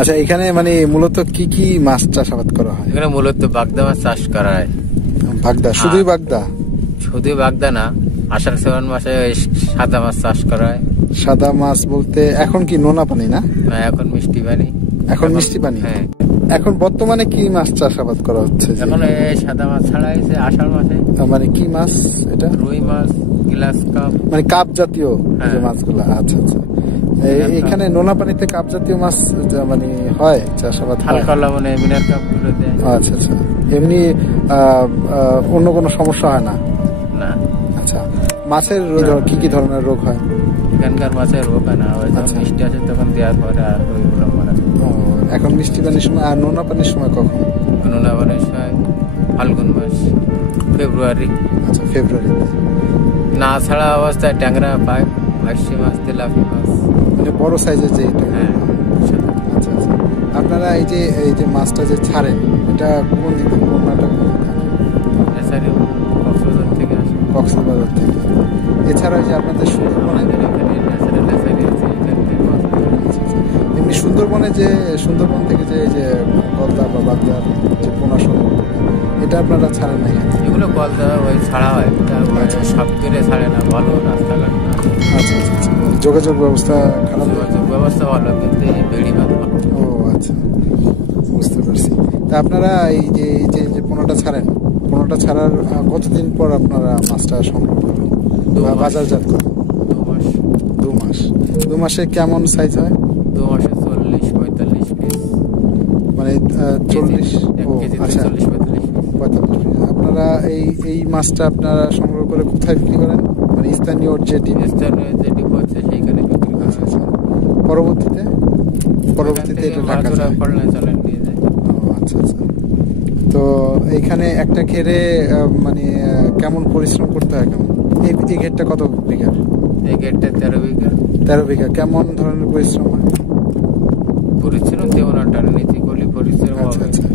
আচ্ছা, এখানে মানে মূলত কি কি মাছ চাষাবাদ করা হয়? এখানে মূলত বাগদা মাছ চাষ করা হয়। বাগদা? শুধুই বাগদা? শুধু বাগদা না, আষাঢ় শ্রাবণ মাসে সাদা মাছ চাষ করা হয়। সাদা মাছ বলতে এখন কি নোনা পানি না? এখন মিষ্টি পানি। এখন মিষ্টি পানি? হ্যাঁ। এখন বর্তমানে কি মাছ চাষাবাদ করা হচ্ছে? এখন এই সাদা মাছ ছাড়া হয়েছে আষাঢ় মাসে। মানে কি মাছ এটা? রুই মাছ, গ্লাস কাপ, মানে কাপ জাতীয় যে মাছগুলা। আচ্ছা আচ্ছা, এখানে নোনা পানিতে কাপ জাতীয় মাছ মানে হয় চাষাবাদ? হালকা লবণে মিনার কাপ গুলো দেয়। আচ্ছা আচ্ছা, এমনি অন্য কোনো সমস্যা হয় না? না। আচ্ছা, মাছের কি কি ধরনের রোগ হয়? এখানকার মাছের রোগ হয় না, যখন মিষ্টি আসে তখন দেওয়ার পরে আর ওইগুলো মরা। এখন মিষ্টি পানির সময়। আর নোনা পানির সময় কখন? নোনা পানির সময় ফাল্গুন মাস, ফেব্রুয়ারি। আচ্ছা, ফেব্রুয়ারিতে। না ছাড়া অবস্থায় ট্যাংরা পায়, ভাইসি মাছ, তেলাপি মাছ, মানে বড় সাইজের যে। হ্যাঁ। আচ্ছা আচ্ছা, আপনারা এই যে মাছটা যে ছাড়েন, এটা কোন দিক থেকে? বন্যাটা কোন দিক থেকে? কক্সবাজার থেকে আসে। কক্সবাজার থেকে। এছাড়া যে আপনাদের সুন্দরবনে, এমনি সুন্দরবনে যে সুন্দরবন থেকে যে গলদা বা বাগদার যে পোনা সংগ্রহ করে, এটা আপনারা ছাড়েন না? এগুলো গলদা ওই ছাড়া হয়, সব দূরে ছাড়ে না, ভালো রাস্তাঘাট না। আচ্ছা আচ্ছা আচ্ছা, যোগাযোগ ব্যবস্থা খারাপ? যোগাযোগ ব্যবস্থা ভালো, কিন্তু এই বেড়ি মাছ ভালো। ও আচ্ছা, বুঝতে পারছি। তা আপনারা এই যে পোনাটা ছাড়েন, পোনাটা ছাড়ার কতদিন পর আপনারা মাছটা সংগ্রহ করেন বা বাজারজাত করেন? 2 মাস। 2 মাস। 2 মাসে কেমন সাইজ হয়? 2 মাসে 40-45 পিস। মানে 40? ও আচ্ছা, 40-45 পিস। আপনারা এই মাছটা আপনারা সংগ্রহ করে কোথায় বিক্রি করেন? মানে স্থানীয় যে ডিপো আছে সেইখানে বিক্রি করা হয়। পরবর্তীতে এটা ঢাকা যায়? নিয়ে যায়। ও আচ্ছা আচ্ছা। তো এইখানে একটা ঘেরে মানে কেমন পরিশ্রম করতে হয়? কেমন এই ঘেরটা কত বিঘার? এই ঘেরটা 13 বিঘা। 13 বিঘা। কেমন ধরনের পরিশ্রম হয়? পরিশ্রম তেমন একটা নীতি করলে পরিশ্রম আচ্ছা হবে। আচ্ছা।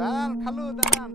দাঁড়ান খালু, দাঁড়ান।